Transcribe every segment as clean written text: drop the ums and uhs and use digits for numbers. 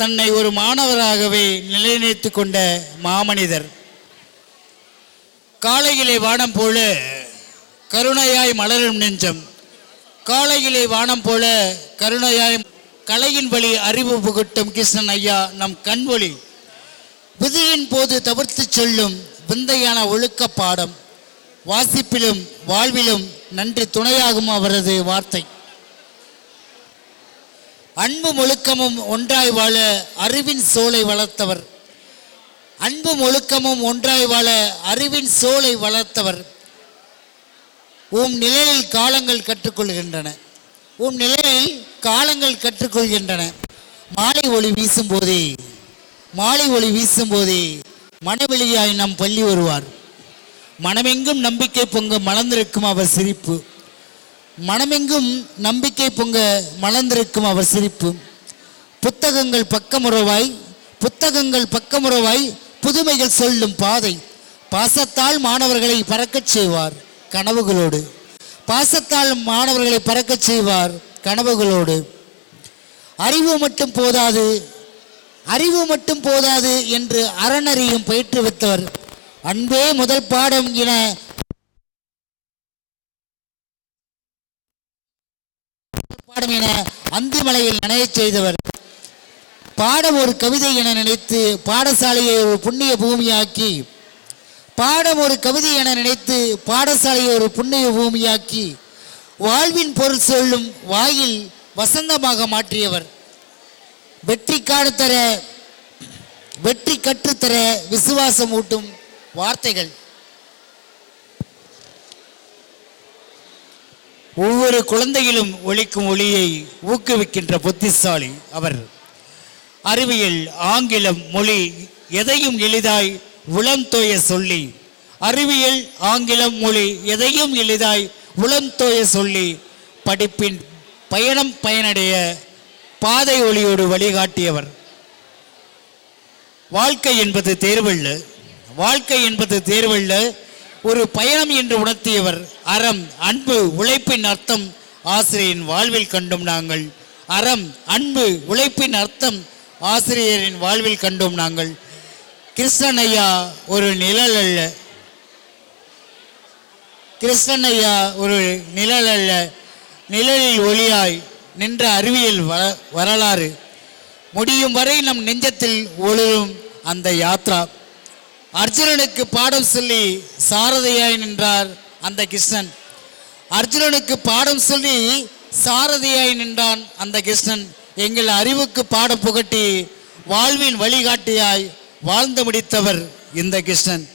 தன்னை ஒரு மாணவராகவே நிலைநிறுத்திக் கொண்ட மாமனிதர். காலையிலே வானம் போல கருணையாய் மலரும் நெஞ்சம், காலையிலே வானம் போல கருணையாய் கலையின் வழி அறிவு புகட்டும் கிருஷ்ணன் ஐயா நம் கண்வொளி. விதியின் போது தவிர்த்து சொல்லும் விந்தையான ஒழுக்க பாடம், வாசிப்பிலும் வாழ்விலும் நன்றி துணையாகும் அவரது வார்த்தை. அன்பும் ஒழுக்கமும் ஒன்றாய் வாழ அறிவின் சோலை வளர்த்தவர், அன்பும் ஒழுக்கமும் ஒன்றாய் வாழ அறிவின் சோலை வளர்த்தவர். உம் நிழலில் காலங்கள் கற்றுக்கொள்கின்றன, உம் நிழலில் காலங்கள் கற்றுக்கொள்கின்றன. மாலை ஒளி வீசும் போதே, மாலை ஒளி வீசும் போதே மனவெளியாய் நம் பள்ளி வருவார். மனமெங்கும் நம்பிக்கை பொங்க மலர்ந்திருக்கும் அவர் சிரிப்பு, மனமெங்கும் நம்பிக்கை பொங்க மலர்ந்திருக்கும் அவர் சிரிப்பு. புத்தகங்கள் பக்கமுறவாய், புத்தகங்கள் பக்கமுறவாய் புதுமைகள் சொல்லும் பாதை. பாசத்தால் மாணவர்களை பறக்கச் செய்வார் கனவுகளோடு, பாசத்தால் மாணவர்களை பறக்கச் செய்வார் கனவுகளோடு. அறிவு மட்டும் போதாது, அறிவு மட்டும் போதாது என்று அறநறியும் பயிற்றுவித்தவர். அன்பே முதல் பாடம் என பாடம் என அந்திமலையில் நனையச் செய்தவர். பாடம் ஒரு கவிதை என நினைத்து பாடசாலையை ஒரு புண்ணிய பூமியாக்கி, பாடம் ஒரு கவிதை என நினைத்து பாடசாலையை ஒரு புண்ணிய பூமியாக்கி வாழ்வின் பொருள் சொல்லும் வாயில் வசந்தமாக மாற்றியவர். வெற்றி காணுத்தர, வெற்றி கற்றுத்தர விசுவாசம் ஊட்டும் வார்த்தைகள். ஒவ்வொரு குழந்தையிலும் ஒலிக்கும் ஒளியை ஊக்குவிக்கின்ற புத்திசாலி அவர். அறிவியல், ஆங்கிலம், மொழி எதையும் எளிதாய் உளம் தோய சொல்லி, அறிவியல், ஆங்கிலம், மொழி எதையும் எளிதாய் உளம் தோய சொல்லி படிப்பின் பயணம் பயனடைய பாதை ஒளியோடு வழிகாட்டியவர். வாழ்க்கை என்பது தேர்வல்ல, வாழ்க்கை என்பது தேர்வல்ல, ஒரு பயணம் என்று உணர்த்தியவர். அறம், அன்பு, உழைப்பின் அர்த்தம் ஆசிரியரின் வாழ்வில் கண்டோம் நாங்கள். அறம், அன்பு, உழைப்பின் அர்த்தம் ஆசிரியரின் வாழ்வில் கண்டோம் நாங்கள். கிருஷ்ணன் ஐயா ஒரு நிழல் அல்ல, கிருஷ்ணன் ஐயா ஒரு நிழல் அல்ல, நிழலில் ஒளியாய் நின்ற அறிவியல் வரலாறு. முடியும் வரை நம் நெஞ்சத்தில் ஒளிரும் அந்த யாத்ரா. அர்ஜுனனுக்கு பாடம் சொல்லி சாரதியாய் நின்றார் அந்த கிருஷ்ணன். அர்ஜுனனுக்கு பாடம் சொல்லி சாரதியாய் நின்றான் அந்த கிருஷ்ணன். எங்கள் அறிவுக்கு பாடம் புகட்டி வாழ்வின் வழிகாட்டியாய் வாழ்ந்து முடித்தவர் இந்த கிருஷ்ணன்.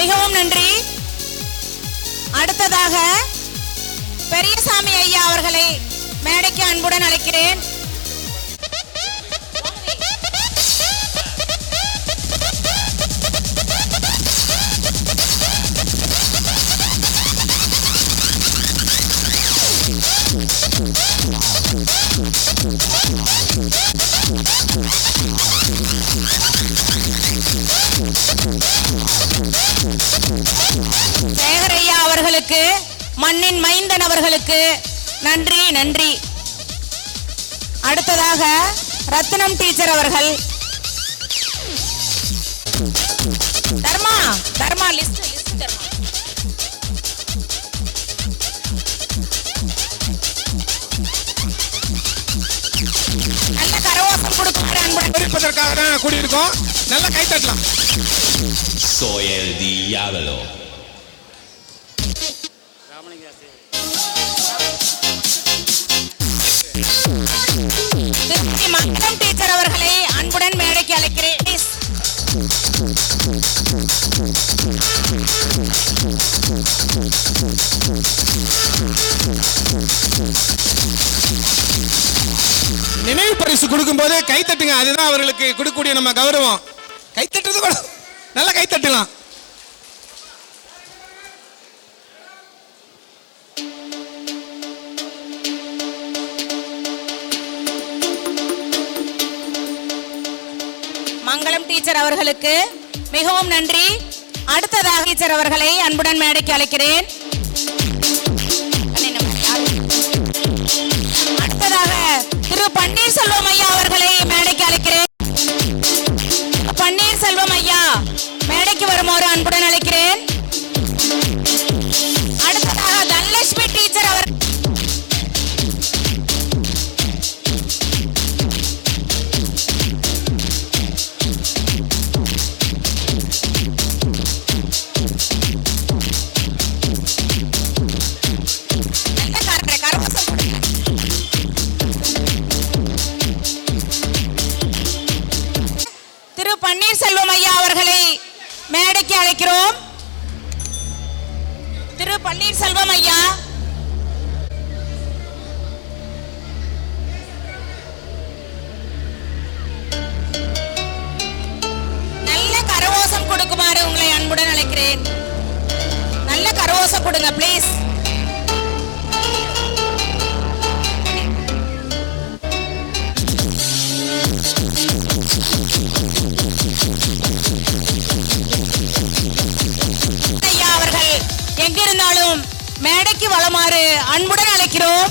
மிகவும் நன்றி. அடுத்ததாக பெரியசாமி ஐயா அவர்களை மேடைக்கு அன்புடன் அழைக்கிறேன். சேகரையா அவர்களுக்கு, மண்ணின் மைந்தன் அவர்களுக்கு நன்றி நன்றி. அடுத்ததாக ரத்னம் டீச்சர் அவர்கள். தர்மா தர்மா லிஸ்ட் தர்மா. நல்ல கரவாசம் கொடுக்கிற அன்புடன் கூடியிருக்கோம். நல்ல கை தட்டலாம். Soy el diablo. திருச்சி மங்களம் டீச்சர் அவர்களை அன்புடன் மேடைக்கு அழைக்கிறேன். நினைவு பரிசு கொடுக்கும் போது கைத்தட்டுங்க. அதுதான் அவர்களுக்கு கொடுக்கக்கூடிய நம்ம கௌரவம். கைத்தட்டுறது கூட நல்லா கைத்தட்டலாம். மங்களம் டீச்சர் அவர்களுக்கு மிகவும் நன்றி. அடுத்ததாக டீச்சர் அவர்களை அன்புடன் மேடைக்கு அழைக்கிறேன். அடுத்ததாக திரு பன்னீர்செல்வம் ஐயா அவர்களை மேடைக்கு அழைக்கிறேன். பன்னீர்செல்வம் ஐயா மேடைக்கு வருமாறு அன்புடன் அழைக்கிறேன். அடுத்ததாக தனலட்சுமி டீச்சர் அவர் பன்னீர்செல்வம் ஐயா அவர்களை மேடைக்கு அழைக்கிறோம். திரு பன்னீர்செல்வம் ஐயா நல்ல கரவோசம் கொடுக்குமாறு உங்களை அன்புடன் அழைக்கிறேன். நல்ல கரவோசம் கொடுங்க ப்ளீஸ். எங்கிருந்தாலும் மேடைக்கு வளமாறு அன்புடன் அழைக்கிறோம்.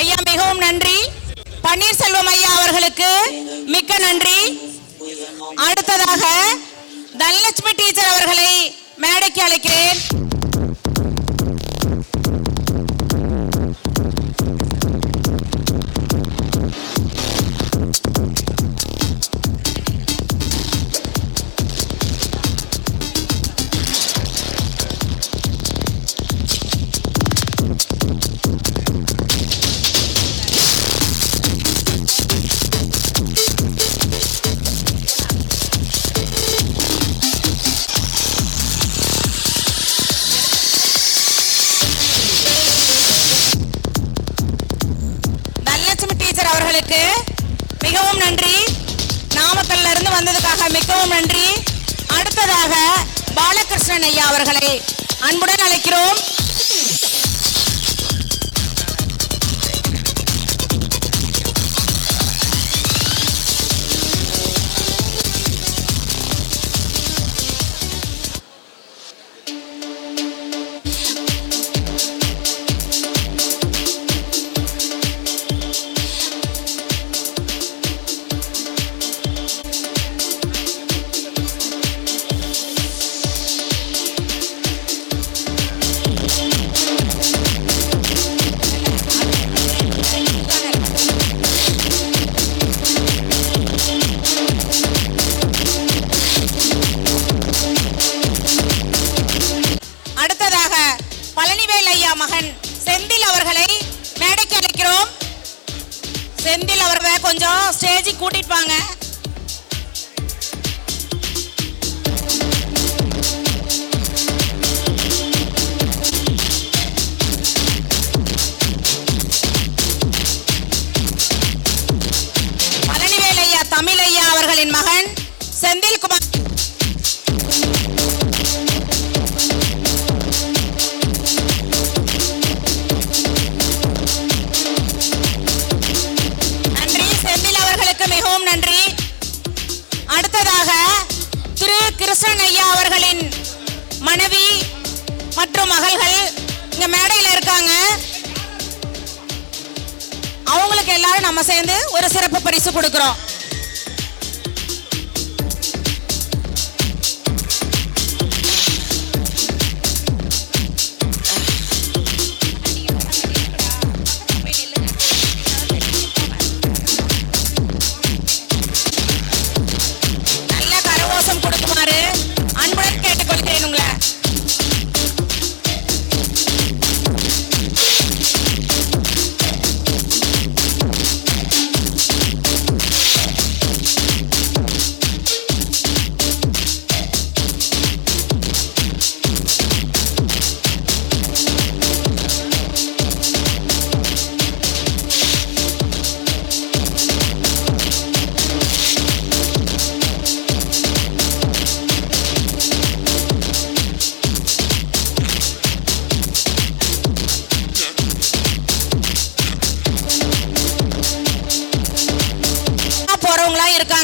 ஐயா மிகவும் நன்றி. பன்னீர்செல்வம் ஐயா அவர்களுக்கு மிக்க நன்றி. அடுத்ததாக தனலட்சுமி டீச்சர் அவர்களை மேடைக்கு அழைக்கிறேன். அவர்களுக்கு மிகவும் நன்றி. நாமக்கல்ல இருந்து வந்ததுக்காக மிகவும் நன்றி. அடுத்ததாக பாலகிருஷ்ணன் ஐயா அவர்களை அன்புடன் அழைக்கிறோம். மகன் செந்தில் அவர்களை மேடைக்கு அழைக்கிறோம். செந்தில் அவர்களை கொஞ்சம் ஸ்டேஜுக்கு கூட்டிட்டு வாங்க. பழனிவேல் ஐயா தமிழ் ஐயா அவர்களின் மகன் செந்தில்குமார். மிகவும் நன்றி. அடுத்ததாக திரு கிருஷ்ணன் ஐயா அவர்களின் மனைவி மற்றும் மகள்கள் இங்க மேடையில் இருக்காங்க. அவங்களுக்கு எல்லாரும் நம்ம சேர்ந்து ஒரு சிறப்பு பரிசு கொடுக்கிறோம். கொடுக்குமாறு அன்புடன் கேட்டுக்கொள்கிறேன். உங்களை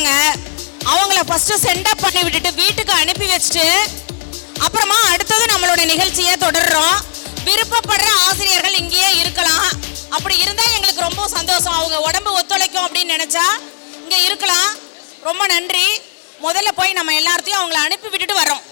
வந்திருக்காங்க. அவங்கள ஃபர்ஸ்ட் சென்ட் அப் பண்ணி விட்டுட்டு வீட்டுக்கு அனுப்பி வச்சுட்டு அப்புறமா அடுத்தது நம்மளோட நிகழ்ச்சியை தொடர்றோம். விருப்பப்படுற ஆசிரியர்கள் இங்கேயே இருக்கலாம். அப்படி இருந்தா எங்களுக்கு ரொம்ப சந்தோஷம். அவங்க உடம்பு ஒத்துழைக்கும் அப்படின்னு நினைச்சா இங்க இருக்கலாம். ரொம்ப நன்றி. முதல்ல போய் நம்ம எல்லாத்தையும் அவங்கள அனுப்பி விட்டுட்டு வரோம்.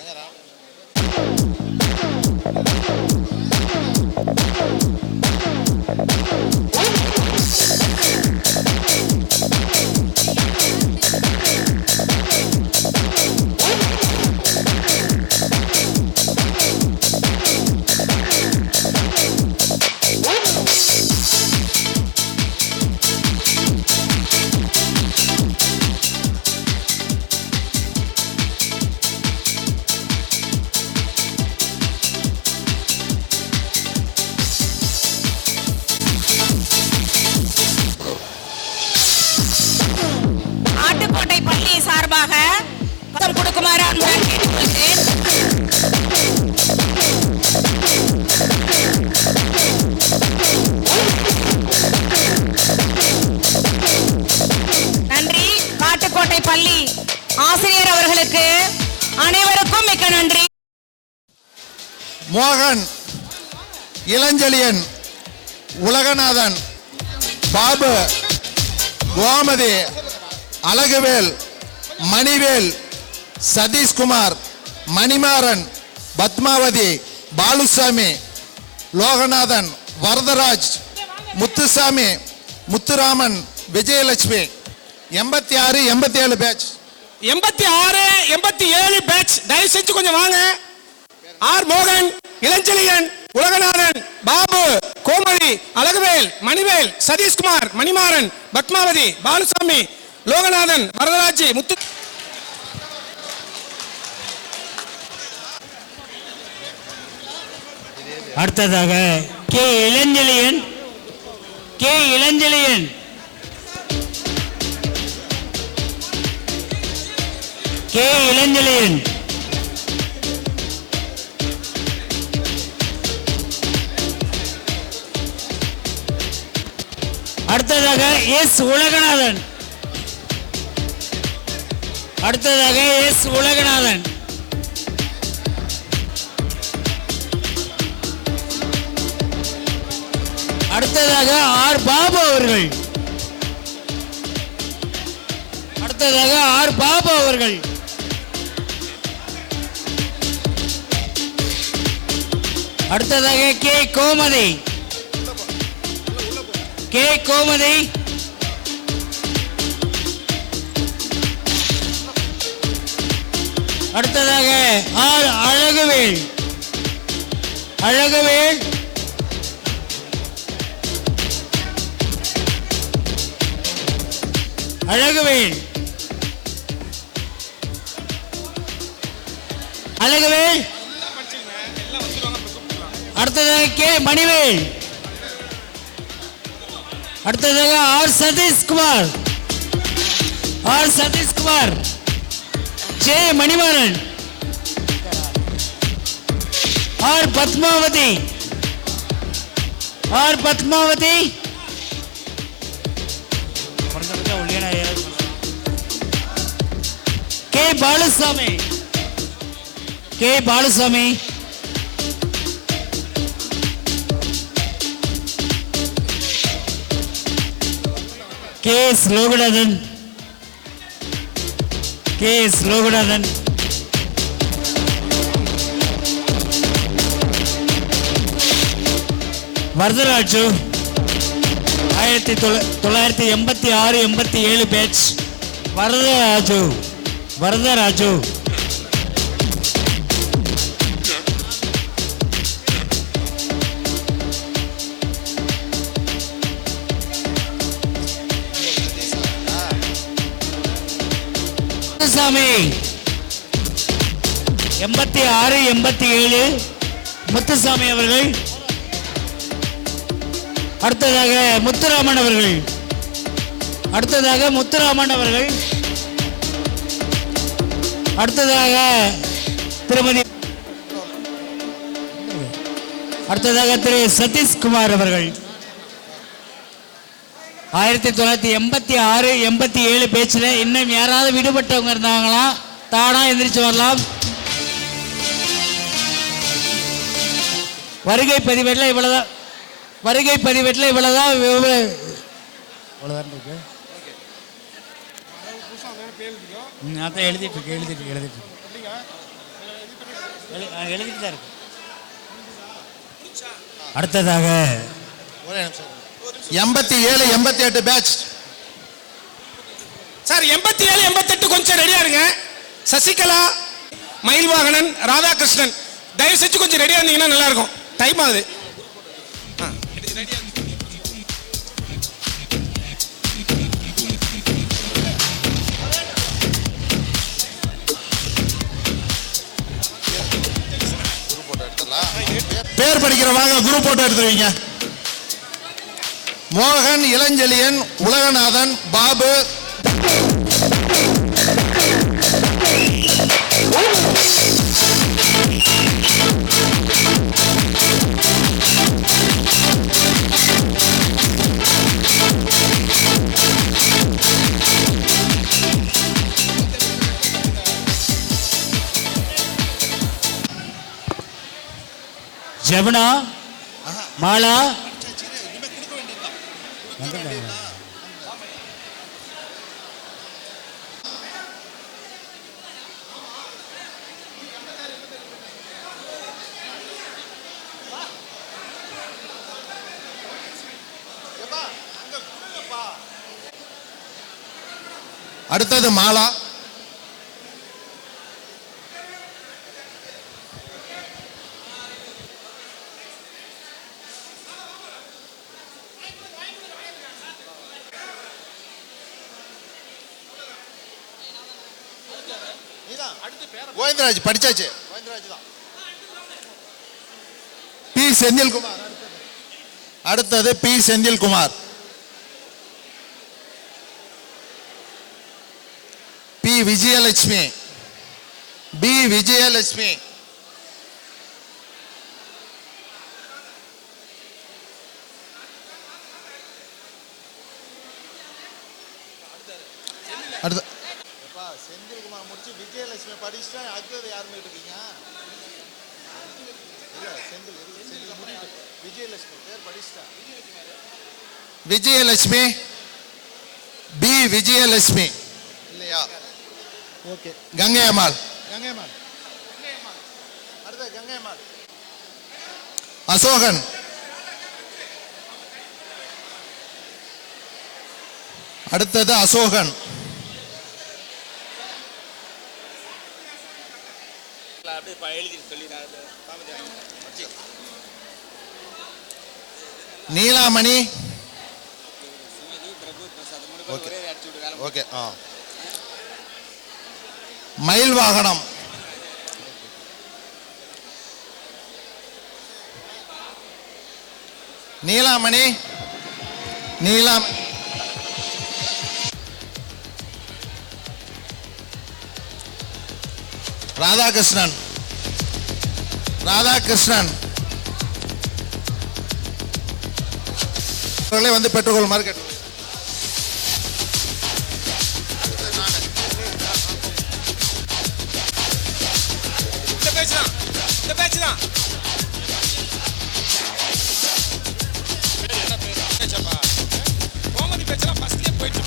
ஆட்டுக்கோட்டை பள்ளி சார்பாக பதம் கொடுக்குமாறு அன்புடன் கேட்டுக்கொள்கிறேன். நன்றி. காட்டுக்கோட்டை பள்ளி ஆசிரியர் அவர்களுக்கு அனைவருக்கும் மிக்க நன்றி. மோகன், இளஞ்செழியன், உலகநாதன், பாபு, கோமதி, அழகுவேல், மணிவேல், சதீஷ்குமார், மணிமாறன், பத்மாவதி, பாலுசாமி, லோகநாதன், வரதராஜ், முத்துசாமி, முத்துராமன், விஜயலட்சுமி. 86 87 பேட்ச். 86 87 பேட்ச் தயவு செஞ்சு கொஞ்சம் வாங்க. ஆர் மோகன், இளஞ்செழியன், உலகநாதன், பாபு, கோமதி, அழகுவேல், மணிவேல், சதீஷ்குமார், மணிமாறன், பத்மாவதி, பாலுசாமி, லோகநாதன், வரதராஜ், முத்து. அடுத்ததாக K Ilanchezhiyan, K Ilanchezhiyan, K Ilanchezhiyan. அடுத்ததாக எஸ் உலகநாதன், அடுத்ததாக எஸ் உலகநாதன். அடுத்ததாக ஆர் பாபு அவர்கள், அடுத்ததாக ஆர் பாபு அவர்கள். அடுத்ததாக கே கோமதி, கே கோமதி. அடுத்ததாக ஆர் அழகுவேல், அழகுவேல். அழகுவேல், அழகுவேல். அடுத்ததாக கே மணிவேல். அடுத்ததாக R Sathishkumar, R Sathishkumar. J Manimaran, R Padmavathi, R Padmavathi. K Balusamy, K Balusamy. K S Loganathan, K S Loganathan. Varadaraju 1986 87 batch. Varadaraju, Varadaraju. Muthusamy 86 87 Muthusamy அவர்கள். அடுத்ததாக முத்துராமன் அவர்கள், அடுத்ததாக முத்துராமன் அவர்கள். அடுத்ததாக திருமதி, அடுத்ததாக திரு சதீஷ்குமார் அவர்கள். 1986, 87 பேச்சில் இன்னும் யாராவது விடுபட்டவங்க இருந்தாங்களா? தானா எந்திரிச்சு வரலாம். வருகை பதிவேட்டில் இவ்வளோதான். இருக்கு. அதான் எழுதிட்டு இருக்கு. அடுத்ததாக 87, 88 பேட்ச். சார் 87, 88 கொஞ்சம் ரெடியா இருங்க. சசிகலா, மயில்வாகனன், ராதாகிருஷ்ணன் தயவு செஞ்சு கொஞ்சம் ரெடியா இருந்தீங்கன்னா நல்லா இருக்கும். டைம் ஆகுது. பேர் படிக்கிறவாங்க குரூப் போட்டோ எடுத்துருவீங்க. மோகன், இளஞ்செழியன், உலகநாதன், பாபு. ஜெபனா, மாலா, அடுத்தது மாலா. கோவிந்தராஜ் படிச்சாச்சு. பி செந்தில்குமார். அடுத்தது P Senthilkumar. P Vijayalakshmi. P Vijayalakshmi. அடுத்த செந்தில்குமார் முடிச்சு விஜயலட்சுமி படிச்சுட்டா அடுத்தது யாருன்னு இருக்கீங்க? விஜயலட்சுமி பேர் படிச்சுட்டா. விஜயலட்சுமி, பி விஜயலட்சுமி இல்லையா? ஓகே. கங்கை அம்மாள். அடுத்த கங்கை அம்மாள். அசோகன். அடுத்தது அசோகன். நீலாமணி. ஓகே. மயில் வாகனம். நீலாமணி. ராதாகிருஷ்ணன். வந்து பெட்ரோல் மார்க்கெட். இந்த பேட்ச் தான். கோமதி பேச்செல்லாம் ஃபர்ஸ்ட்லயே போயிட்டு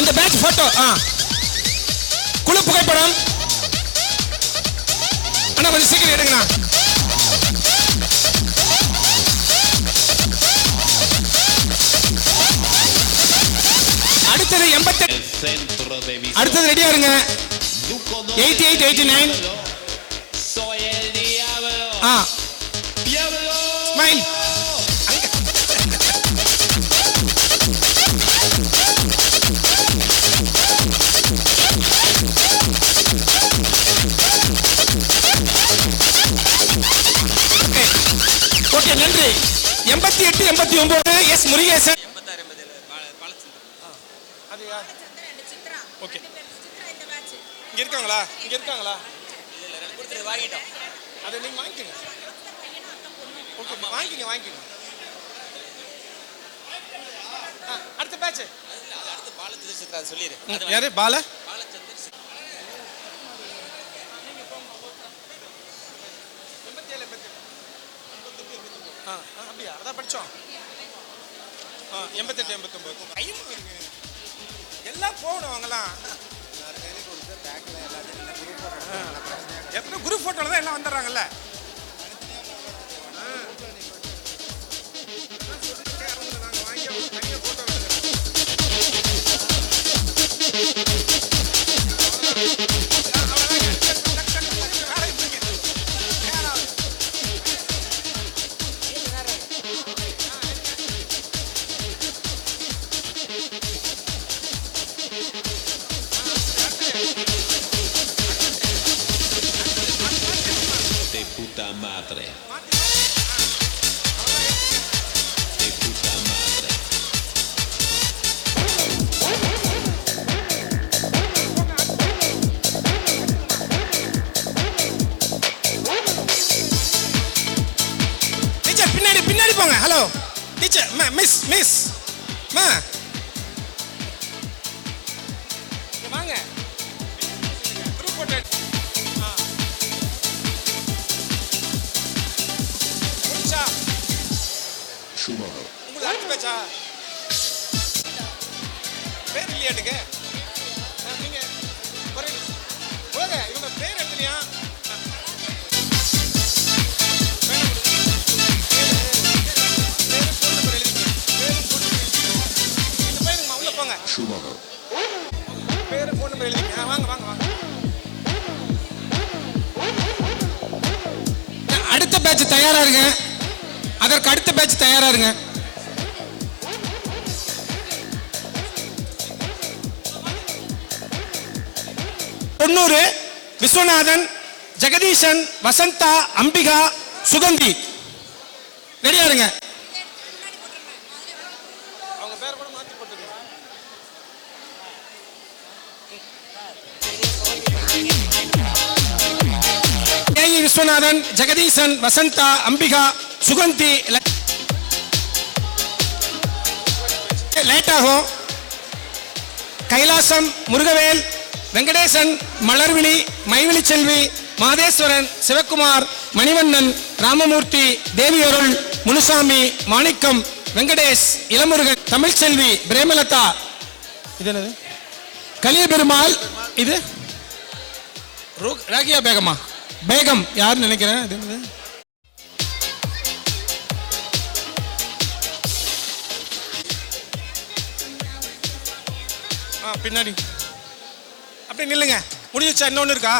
இந்த பேட்ச் போட்டோ. குழு புகைப்படம் அண்ணா கொஞ்சம் சீக்கிரம் எடுங்கண்ணா. அடுத்தது 88. அடுத்தது ரெடியா இருங்க. 88, 89. ஸ்மைல். 88 89 எஸ் முருகேசன். ஓகே, இங்க இருக்காங்களா? இங்க இருக்காங்களா? அதை நீங்க வாங்கிக்கங்க. ஓகே, வாங்கிக்கங்க. அடுத்த பேட்ச் யாரு? பால அப்படியா? அதான் படிச்சோம். 88 89 எல்லாம் போகணும். அவங்கலாம் எத்தனை குரூப் போட்டோல தான் எல்லாம் வந்துடுறாங்கல்ல. De puta madre. De puta madre. Teacher பின்னாடி போங்க. ஹலோ டீச்சர், மிஸ் மா வாங்க. குரூப் போட்டோ முடிச்சா உங்களுக்கு அடுத்த பேச்சா? பேர் இல்லையாட்டுக்கு? நீங்க போங்க. இவங்க பேர் எழுதலையா? பேரு போன் நம்பர் எழுதிங்க. வாங்க. அடுத்த பேட்ச் தயாரா இருங்க. அதற்கு அடுத்த பேட்ச் தயாரா இருங்க. தொண்ணூறு விஸ்வநாதன், ஜெகதீசன், வசந்தா, அம்பிகா, சுகந்தி. ரெடியா இருங்க. அவங்க பேர் கூட மாத்தி போட்டுருங்க. விஸ்வநாதன், ஜெகதீசன், வசந்தா, அம்பிகா, சுகந்தி. லேட் ஆகும். கைலாசம், முருகவேல், வெங்கடேசன், மலர்விழி, மைவிழி செல்வி, மாதேஸ்வரன், சிவக்குமார், மணிவண்ணன், ராமமூர்த்தி, தேவியருள், முனுசாமி, மாணிக்கம், வெங்கடேஷ், இளமுருகன், தமிழ்செல்வி, பிரேமலதா. இது என்னது? கலியபெருமாள். இது ராகியா பேகமா? பேகம் யாருன்னு நினைக்கிறேன். இது என்னது? பின்னாடி அப்படியே நில்லுங்க. முடிஞ்சிச்சா? இன்னொன்னு இருக்கா?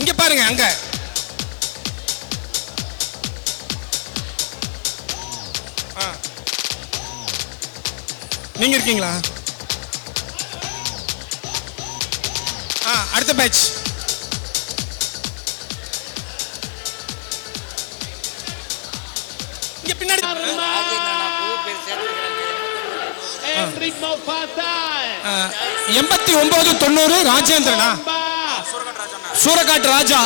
இங்க பாருங்க. அங்க நீங்க இருக்கீங்களா? அடுத்த பேட்ச். இங்க பின்னாடி 89 90 ராஜேந்திரனா? சூரகாட்டு ராஜா.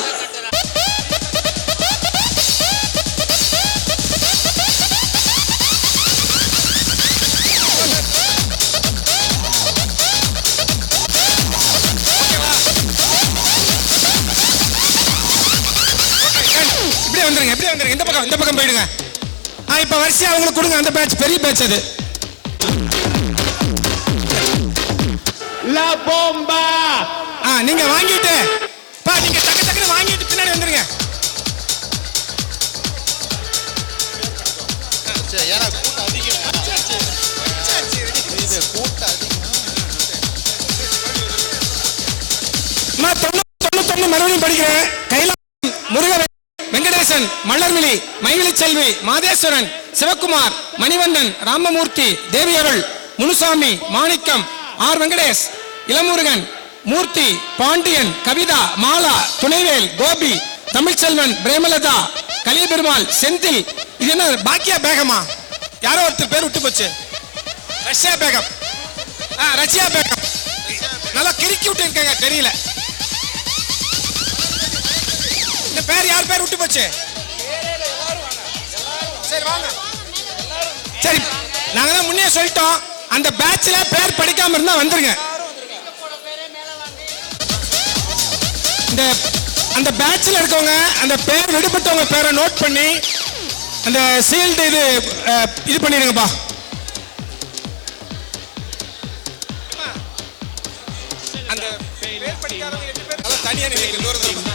இப்படியே வந்துருங்க. இந்த பக்கம் போயிடுங்க. இப்ப வரிசையா அவங்களுக்கு கொடுங்க. அந்த பேட்ச் பெரிய பேட்ச் அது. La bomba. நீங்க வாங்கிட்டு நீங்க டக்குன்னு வாங்கிட்டு பின்னாடி வந்துருங்க. ஏன்னா கூட்டம் அதிகம். இது கூட்டம் அதிகம். 91 மறுபடியும் படிக்கிறேன். கைலாசம், முருகவேல், வெங்கடேசன், மலர்விழி, மைவிழி செல்வி, மாதேஸ்வரன், சிவக்குமார், மணிவண்ணன், ராமமூர்த்தி, தேவியருள், முனுசாமி, மாணிக்கம், ஆர் வெங்கடேஷ், இளமுருகன், மூர்த்தி, பாண்டியன், கவிதா, மாலா, துணைவேல், கோபி, தமிழ்ச்செல்வன், பிரேமலதா, கலியபெருமாள், செந்தில். இது என்ன பாக்கியா பேகமா? யாரோ ஒருத்தர் பேர் விட்டு போச்சு. ரஷ்யா பேகம். ரஷ்யா பேகம். நல்லா கிறுக்கி விட்டு இருக்காங்க, தெரியல. இந்த பேர் யார் பேர் விட்டு போச்சு? சரி வாங்க. சரி, நாங்க தான் முன்னே சொல்லிட்டோம், அந்த பேட்ச்ல பேர் படிக்காம இருந்தா வந்துருங்க. இந்த அந்த பேட்ச்ல இருக்கவங்க அந்த பேர் விடுபட்டவங்க பேரை நோட் பண்ணி அந்த சீல்டு இது பண்ணிடுங்கப்பா. அந்த பேர் படிக்காதவங்க 8 பேர் அத தனியா நில்லுங்க தூரத்துல.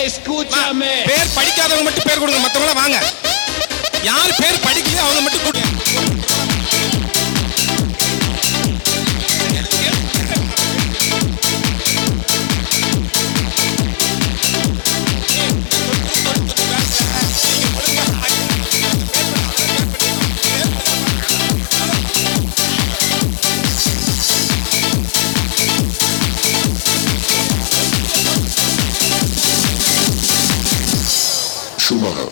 Escúchame. பேர் படிக்காதவங்க மட்டும் பேர் கொடுங்க, மத்தவங்க வாங்க. யார் பேர் படிக்கலையோ அவங்க மட்டும் கொடுங்க. Schumacher.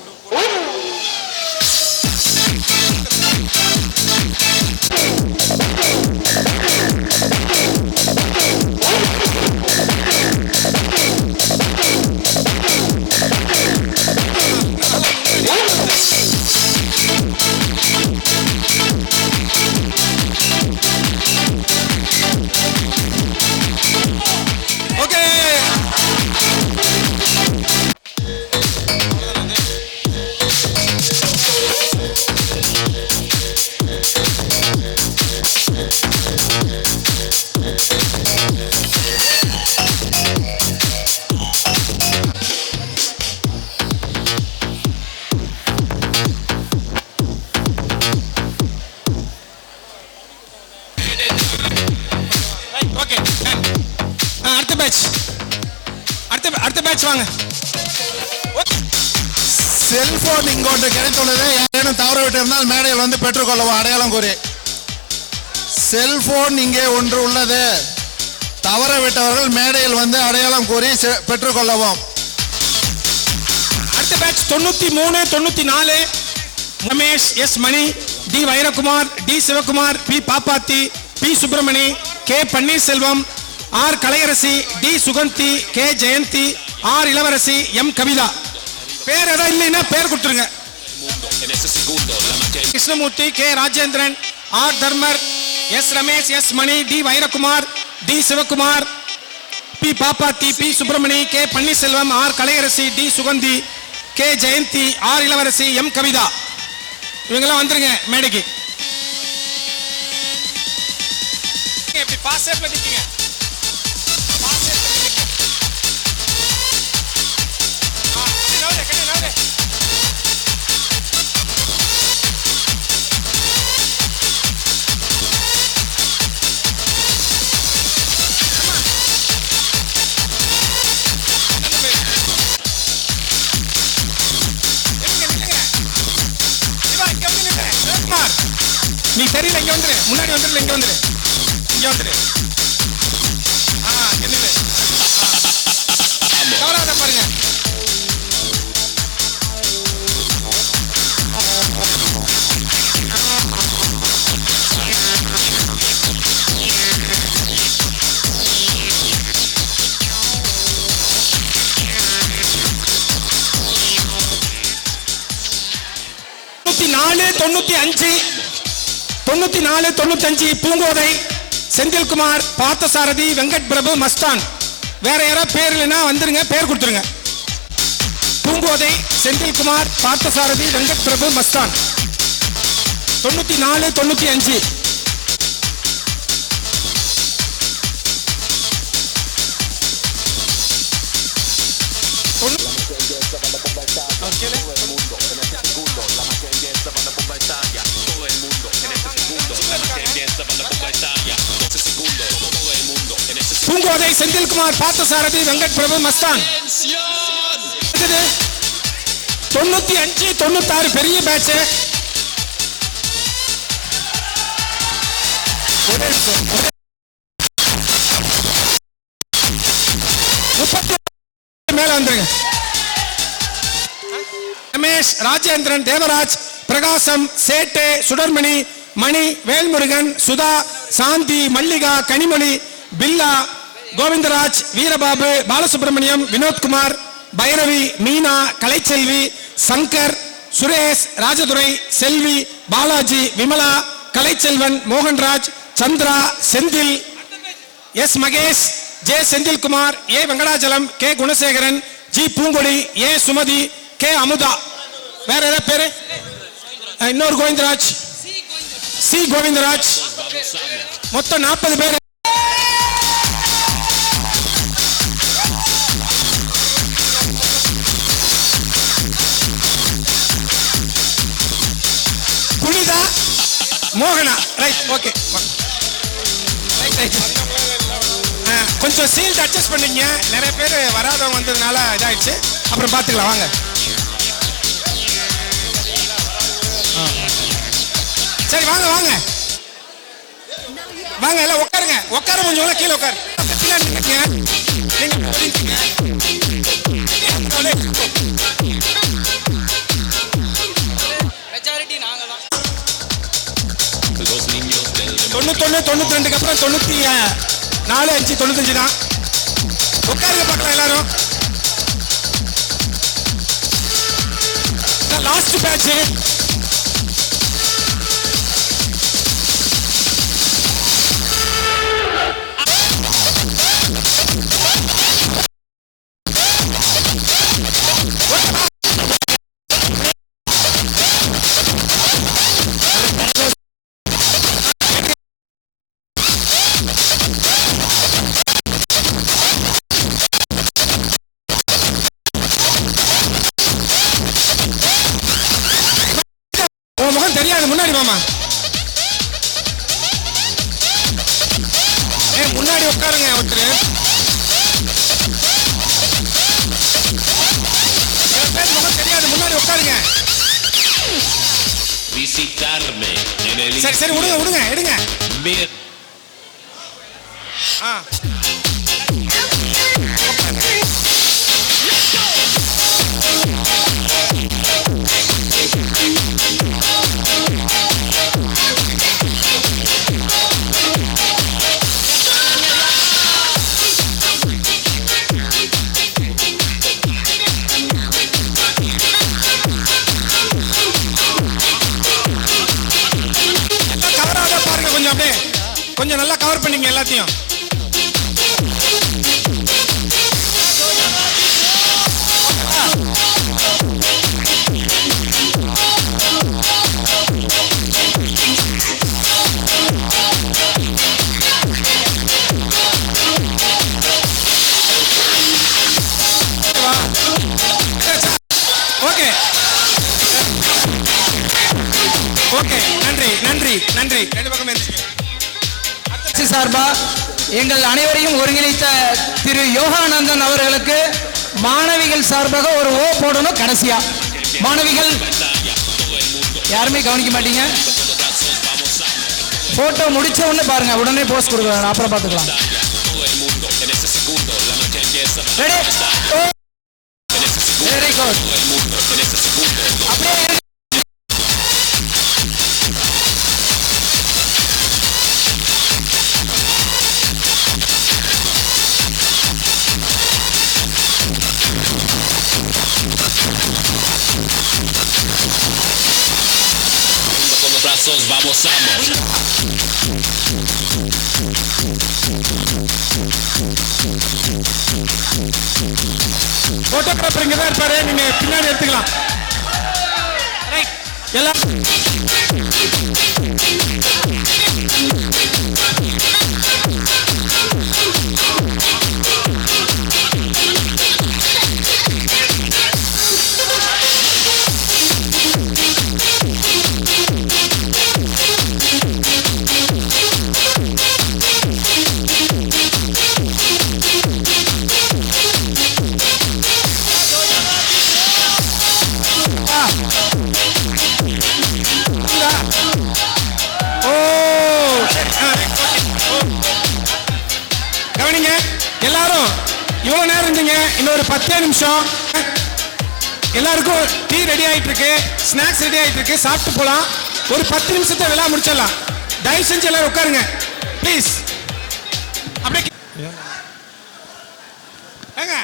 அடுத்த பேட்ச் வாங்க. செல்போன் இங்கொன்று கிடைத்துள்ளது. யாரேனும் தவற விட்டு இருந்தால் மேடையில் வந்து பெற்றுக்கொள்ளவும் அடையாளம் கூறி. செல்போன் இங்கே ஒன்று உள்ளது. தவற விட்டவர்கள் மேடையில் வந்து அடையாளம் கூறி பெற்றுக்கொள்ளவும். அடுத்த batch 93, 94. Ramesh, S Mani, T Vairakumar, T Sivakumar, P Pappathi, P Subramani, K Panneerselvam, R Kalaiyarasi, T Suganthi, K Jayanthi, R Ilavarasi, M Kavitha. பேர் ஏதாவது இல்லைன்னா பேர் கொடுத்துருங்க. Krishnamoorthy, K Rajendran, R Dharmar, S Ramesh, S Mani, T Vairakumar, T Sivakumar, P Pappathi, P Subramani, K Panneerselvam, R Kalaiyarasi, T Suganthi, K Jayanthi, R Ilavarasi, M Kavitha. இவங்கெல்லாம் வந்துருங்க மேடைக்கு. எப்படி பாஸ் சேஃப்ல நிக்கீங்க? நீ தெரியல, இங்க வந்துரு, முன்னாடி வந்துரு, இங்க வந்துரு, இங்க வந்துரு. கவராத பாருங்க. தொண்ணூத்தி நாலு 95 பூங்கோதை, செந்தில்குமார், பார்த்தசாரதி, வெங்கட் பிரபு, மஸ்தான். வேற யாராவது பேர் இல்லைன்னா வந்துருங்க, பேர் கொடுத்துருங்க. பூங்கோதை, செந்தில்குமார், பார்த்தசாரதி, வெங்கட் பிரபு, மஸ்தான். 94, 95. பூங்கோதை, செந்தில்குமார், பார்த்தசாரதி, வெங்கட் பிரபு, மஸ்தான். 95, 96 பெரிய பேட்ச். ஒரே நிமிஷம். 30 மேல வந்துருங்க. ரமேஷ், ராஜேந்திரன், தேவராஜ், பிரகாசம், சேட்டே, சுடர்மணி, மணி, வேல்முருகன், சுதா, சாந்தி, மல்லிகா, கனிமொழி, பில்லா, கோவிந்தராஜ், வீரபாபு, பாலசுப்ரமணியம், வினோத்குமார், பைரவி, மீனா, கலைச்செல்வி, சங்கர், சுரேஷ், ராஜதுரை, செல்வி, பாலாஜி, விமலா, கலைச்செல்வன், மோகன்ராஜ், சந்திரா, செந்தில், எஸ் மகேஷ், ஜே செந்தில்குமார், ஏ வெங்கடாச்சலம், கே குணசேகரன், ஜி பூங்கொடி, ஏ சுமதி, கே அமுதா. வேற ஏதாவது பேரு? இன்னொரு கோவிந்தராஜ், சி கோவிந்தராஜ். மொத்தம் 40 பேர். புனிதா, மோகனா. Right, okay. கொஞ்சம் சீல்ட் அட்ஜஸ்ட் பண்ணீங்க. நிறைய பேர் வராதவங்க வந்ததுனால இதாயிடுச்சு. அப்புறம் பார்த்துக்கலாம் வாங்க. சரி வாங்க வாங்க வாங்க, எல்லாம் உட்காருங்க. உட்கார கொஞ்சம் கீழே உட்காரு. தொண்ணூத்தொன்னு 92க்கு அப்புறம் 94, 5, 95 தான். உட்காருங்க பார்க்கலாம் எல்லாரும். Last batch. முகம் தெரியாது. முன்னாடி மாமா, முன்னாடி உட்காருங்க. ஒருத்தர் முகம் தெரியாது, முன்னாடி உட்காருங்க. Visitarme en el சரி சரி, விடுங்க விடுங்க, எடுங்க. Mir- கவராக பாருங்க கொஞ்சம், அப்படியே கொஞ்சம் நல்லா கவர் பண்ணீங்க எல்லாத்தையும். ஓகே ஓகே, நன்றி நன்றி நன்றி. ரெண்டு பக்கமே இருந்துச்சு. சார்பா எங்கள் அனைவரையும் ஒருங்கிணைத்த திரு யோகானந்தன் அவர்களுக்கு மாணவிகள் சார்பாக ஒரு ஓ போடணும். கடைசியா மாணவிகள் யாருமே கவனிக்க மாட்டீங்க. போட்டோ முடிச்ச உடனே பாருங்க, உடனே போஸ்ட் கொடுக்கலாம், அப்புறம் பார்த்துக்கலாம். Ready, very good. அப்படியே con los brazos, vamos, vamos. Photographer இங்க தான் இருப்பாரு, நீங்க பின்னாடி எடுத்துக்கலாம். ரைட், எல்லாம் இவ்வளவு நேரம் இருந்தீங்க. இன்னொரு 10 நிமிஷம். எல்லாருக்கும் டீ ரெடி ஆயிட்டு இருக்கு, ஸ்நாக்ஸ் ரெடி ஆயிட்டு இருக்கு, சாப்பிட்டு போலாம். ஒரு 10 நிமிஷத்தை விழா முடிச்சிடலாம். தயவு செஞ்சு எல்லாரும் உட்காருங்க ப்ளீஸ். அப்படியே ஏங்க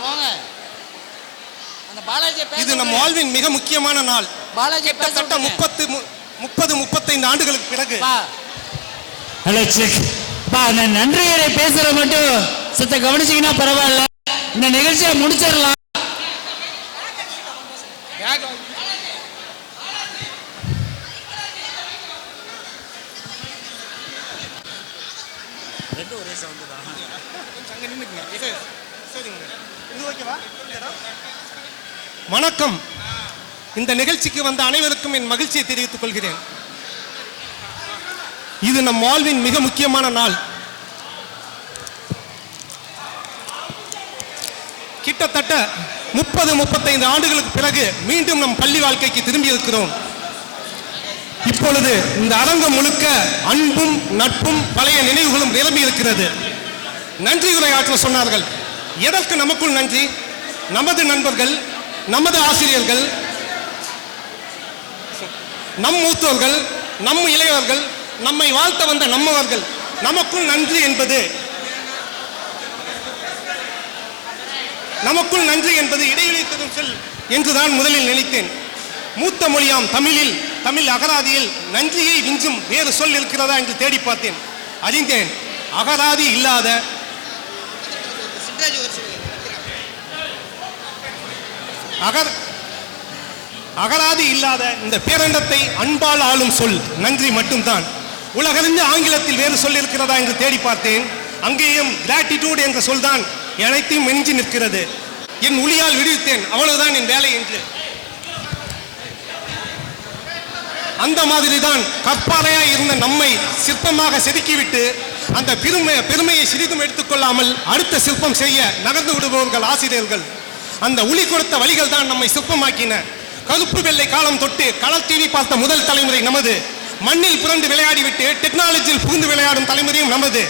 போங்க. அந்த பாலாஜி இது நம் வாழ்வின் மிக முக்கியமான நாள். பாலாஜி கிட்டத்தட்ட 30-35 ஆண்டுகளுக்கு பிறகு ஹலோ செக் பா, நான் நன்றியரை பேசுற மட்டும் சத்த கவனிச்சீங்கன்னா பரவாயில்ல. இந்த நிகழ்ச்சியை முடிச்சிடலாம். வணக்கம். இந்த நிகழ்ச்சிக்கு வந்த அனைவருக்கும் என் மகிழ்ச்சியை தெரிவித்துக் கொள்கிறேன். இது நம் வாழ்வின் மிக முக்கியமான நாள். கிட்டத்தட்ட 30-35 ஆண்டுகளுக்கு பிறகு மீண்டும் நம் பள்ளி வாழ்க்கைக்கு திரும்பி இருக்கிறோம். இப்பொழுது இந்த அரங்கம் முழுக்க அன்பும் நட்பும் பழைய நினைவுகளும் நிரம்பி இருக்கிறது. நன்றி உரையாற்ற சொன்னார்கள். எதற்கு நமக்குள் நன்றி? நமது நண்பர்கள், நமது ஆசிரியர்கள், நம் மூத்தோர்கள், நம் இளையவர்கள், நம்மை வாழ்த்த வந்த நம்மவர்கள், நமக்குள் நன்றி என்பது இடைவெளி தரும் சொல் என்றுதான் முதலில் நினைத்தேன். மூத்த மொழியாம் தமிழில், தமிழ் அகராதியில் நன்றியை விஞ்சும் வேறு சொல் இருக்கிறதா என்று தேடி பார்த்தேன். அறிந்தேன். அகராதி இல்லாத அகராதி இல்லாத இந்த பேரண்டத்தை அன்பால் ஆளும் சொல் நன்றி மட்டும்தான். உலகறிந்த ஆங்கிலத்தில் வேறு சொல் இருக்கிறதா என்று தேடி பார்த்தேன். அங்கேயும் கிராட்டிடியூட் என்ற சொல் தான் அனைத்தையும் மெஞ்சி நிற்கிறது. என் ஒளியால் விடுவித்தேன், அவ்வளவுதான் என் வேலை என்று. அந்த மாதிரி தான் கற்பாறையாய் இருந்த நம்மை சிற்பமாக செதுக்கிவிட்டு அந்த பெருமையை சிறிதும் எடுத்துக்கொள்ளாமல் அடுத்த சிற்பம் செய்ய நகர்ந்து விடுபவர்கள் ஆசிரியர்கள். அந்த ஒளி கொடுத்த வழிகள் தான் நம்மை சிற்பமாக்கின. கருப்பு வெள்ளை காலம் தொட்டு கலர் டிவி பார்த்த முதல் தலைமுறை நமது. மண்ணில் புரண்டு விளையாடிவிட்டு டெக்னாலஜியில் புகுந்து விளையாடும் தலைமுறையும் நமது.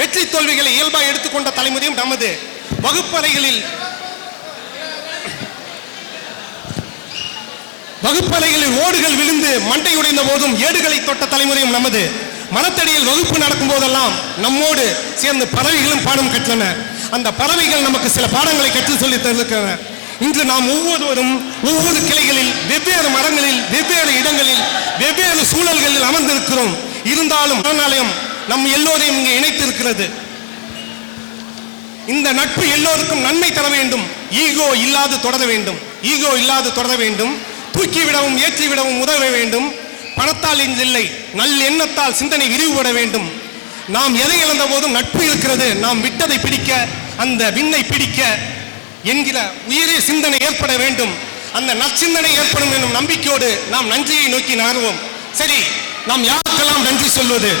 வெற்றி தோல்விகளை இயல்பாக எடுத்துக்கொண்ட தலைமுறையும் நமது. வகுப்பறைகளில் ஓடுகள் விழுந்து மண்டை உடைந்த போதும் ஏடுகளை தொட்ட தலைமுறையும் நமது. மரத்தடியில் வகுப்பு நடக்கும் போதெல்லாம் நம்மோடு சேர்ந்து பறவைகளும் பாடம் கற்றன. அந்த பறவைகள் நமக்கு சில பாடங்களை கற்றுச் சொல்லி தந்திருக்கின்றன. இன்று நாம் ஒவ்வொருவரும் ஒவ்வொரு கிளைகளில், வெவ்வேறு மரங்களில், வெவ்வேறு இடங்களில், வெவ்வேறு சூழல்களில் அமர்ந்திருக்கிறோம். இருந்தாலும் மரணாலயம் நம் எல்லோரையும் இங்கே இணைத்திருக்கிறது. இந்த நட்பு எல்லோருக்கும் நன்மை தர வேண்டும். ஈகோ இல்லாது தொடர வேண்டும். தூக்கிவிடவும் ஏற்றிவிடவும் உதவ வேண்டும். பணத்தால் இல்லை, நல் எண்ணத்தால் சிந்தனை விரிவுபட வேண்டும். நாம் எதை இழந்த போதும் நட்பு இருக்கிறது. நாம் விட்டதை பிடிக்க, அந்த விண்ணை பிடிக்க என்கிற உயரிய சிந்தனை ஏற்பட வேண்டும். அந்த நற்சிந்தனை ஏற்படும் என்னும் நம்பிக்கையோடு நாம் நன்றியை நோக்கி நகர்வோம். சரி, நாம் யாருக்கெல்லாம் நன்றி சொல்வது?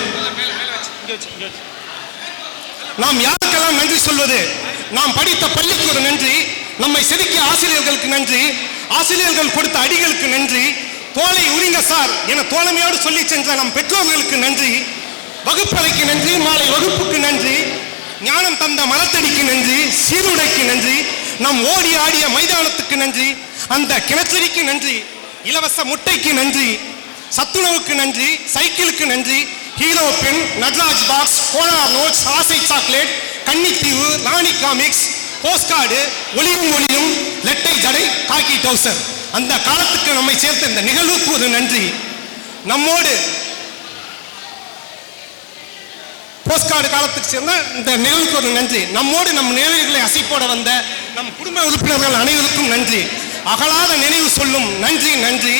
நாம் படித்த பள்ளிக்கு ஒரு நன்றி, நம்மை செதுக்கிய ஆசிரியர்களுக்கு நன்றி, ஆசிரியர்கள் கொடுத்த அடிகளுக்கு நன்றி, தோலை உரிங்க சார் என தோழமையோடு சொல்லி சென்ற நம் பெற்றோர்களுக்கு நன்றி, வகுப்பறைக்கு நன்றி, மாலை வகுப்புக்கு நன்றி, ஞானம் தந்த மரத்தடிக்கு நன்றி, சீருடைக்கு நன்றி, நம் ஓடி ஆடிய மைதானத்துக்கு நன்றி, அந்த கிணற்றடிக்கு நன்றி, இலவச முட்டைக்கு நன்றி, சத்துணவுக்கு நன்றி, சைக்கிளுக்கு நன்றி, Hero pen, Natraj box, Konar notes, Aasai chocolate, Kannitheevu, Rani comics, postcard, ஒளியும் லெட்டை ஜடை, காக்கி டவுசர். அந்த காலத்துக்கு நம்மை சேர்த்த இந்த நிகழ்வுக்கு ஒரு நன்றி. நம்மோடு போஸ்ட்கார்டு காலத்துக்கு சேர்ந்த இந்த நிகழ்வுக்கு ஒரு நன்றி. நம்மோடு நம் நினைவுகளை அசைப்போட வந்த நம் குடும்ப உறுப்பினர்கள் அனைவருக்கும் நன்றி. அகலாத நினைவு சொல்லும் நன்றி.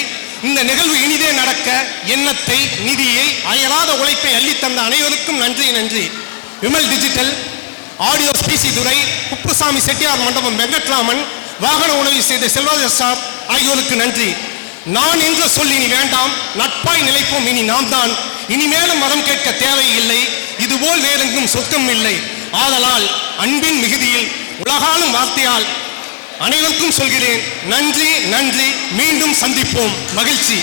இந்த நிகழ்வு இனிதே நடக்க எண்ணத்தை, நிதியை, அயலாத உழைப்பை அள்ளித்தந்த அனைவருக்கும் நன்றி. விமல் டிஜிட்டல், ஆடியோஸ் பிசி துரை, குப்புசாமி செட்டியார் மண்டபம் வெங்கட்ராமன், வாகன உணவு செய்த செல்வராஜ் சார் ஆகியோருக்கு நன்றி. நான் என்ற சொல் இனி வேண்டாம், நட்பாய் நிலைப்போம் இனி நாம் தான். இனிமேலும் மரம் கேட்க தேவையில்லை, இதுபோல் வேறெங்கும் சொர்க்கம் இல்லை. ஆதலால் அன்பின் மிகுதியில் உலகாலும் வார்த்தையால் அனைவருக்கும் சொல்கிறேன், நன்றி நன்றி, மீண்டும் சந்திப்போம், மகிழ்ச்சி.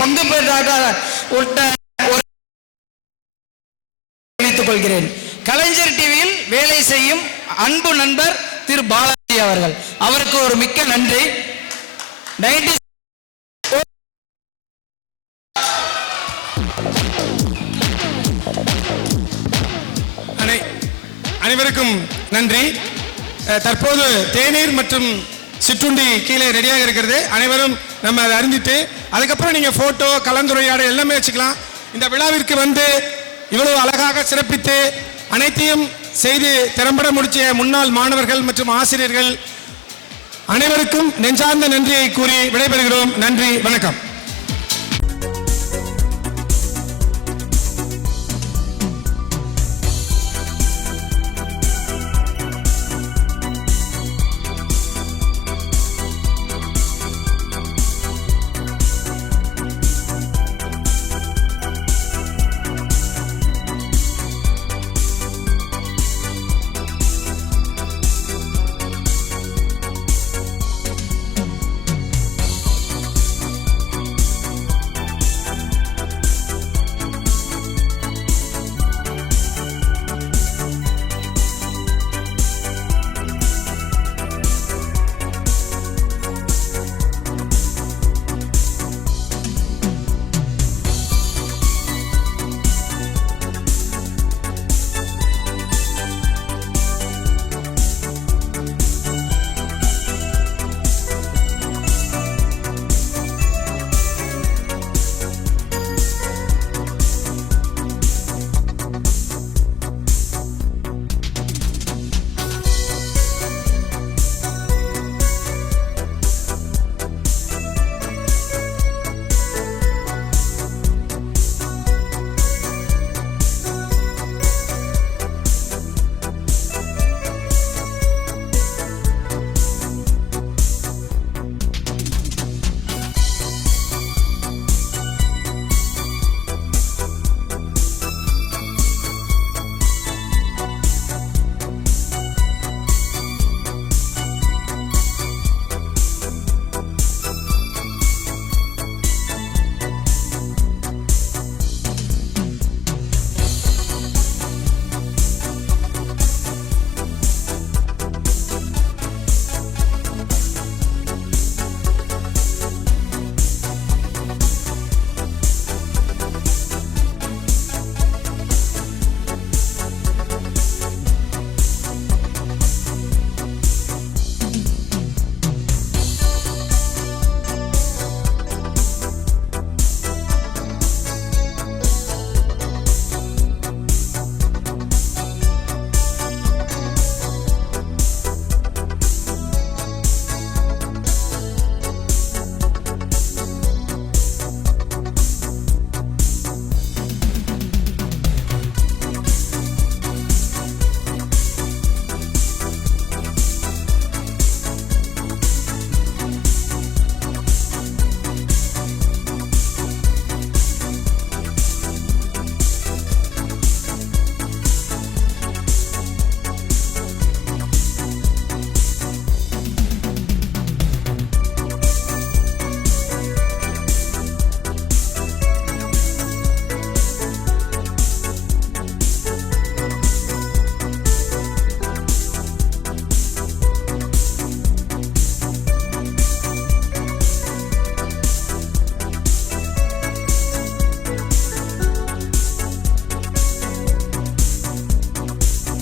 பங்கு பெற்றாக கொள்கிறேன். கலைஞர் டிவியில் வேலை செய்யும் அன்பு நண்பர் திரு பாலாஜி அவர்கள், அவருக்கு ஒரு மிக்க நன்றி. அனைவருக்கும் நன்றி. தற்போது தேநீர் மற்றும் சிற்றுண்டி கீழே ரெடியாக இருக்கிறது. அனைவரும் நம்ம அதை அறிஞ்சிட்டு அதுக்கப்புறம் நீங்கள் ஃபோட்டோ, கலந்துரையாடல் எல்லாமே வச்சுக்கலாம். இந்த விழாவிற்கு வந்து இவ்வளவு அழகாக சிறப்பித்து அனைத்தையும் செய்து திறம்பட முடிச்சிய முன்னாள் மாணவர்கள் மற்றும் ஆசிரியர்கள் அனைவருக்கும் நெஞ்சார்ந்த நன்றியை கூறி விடைபெறுகிறோம். நன்றி, வணக்கம்.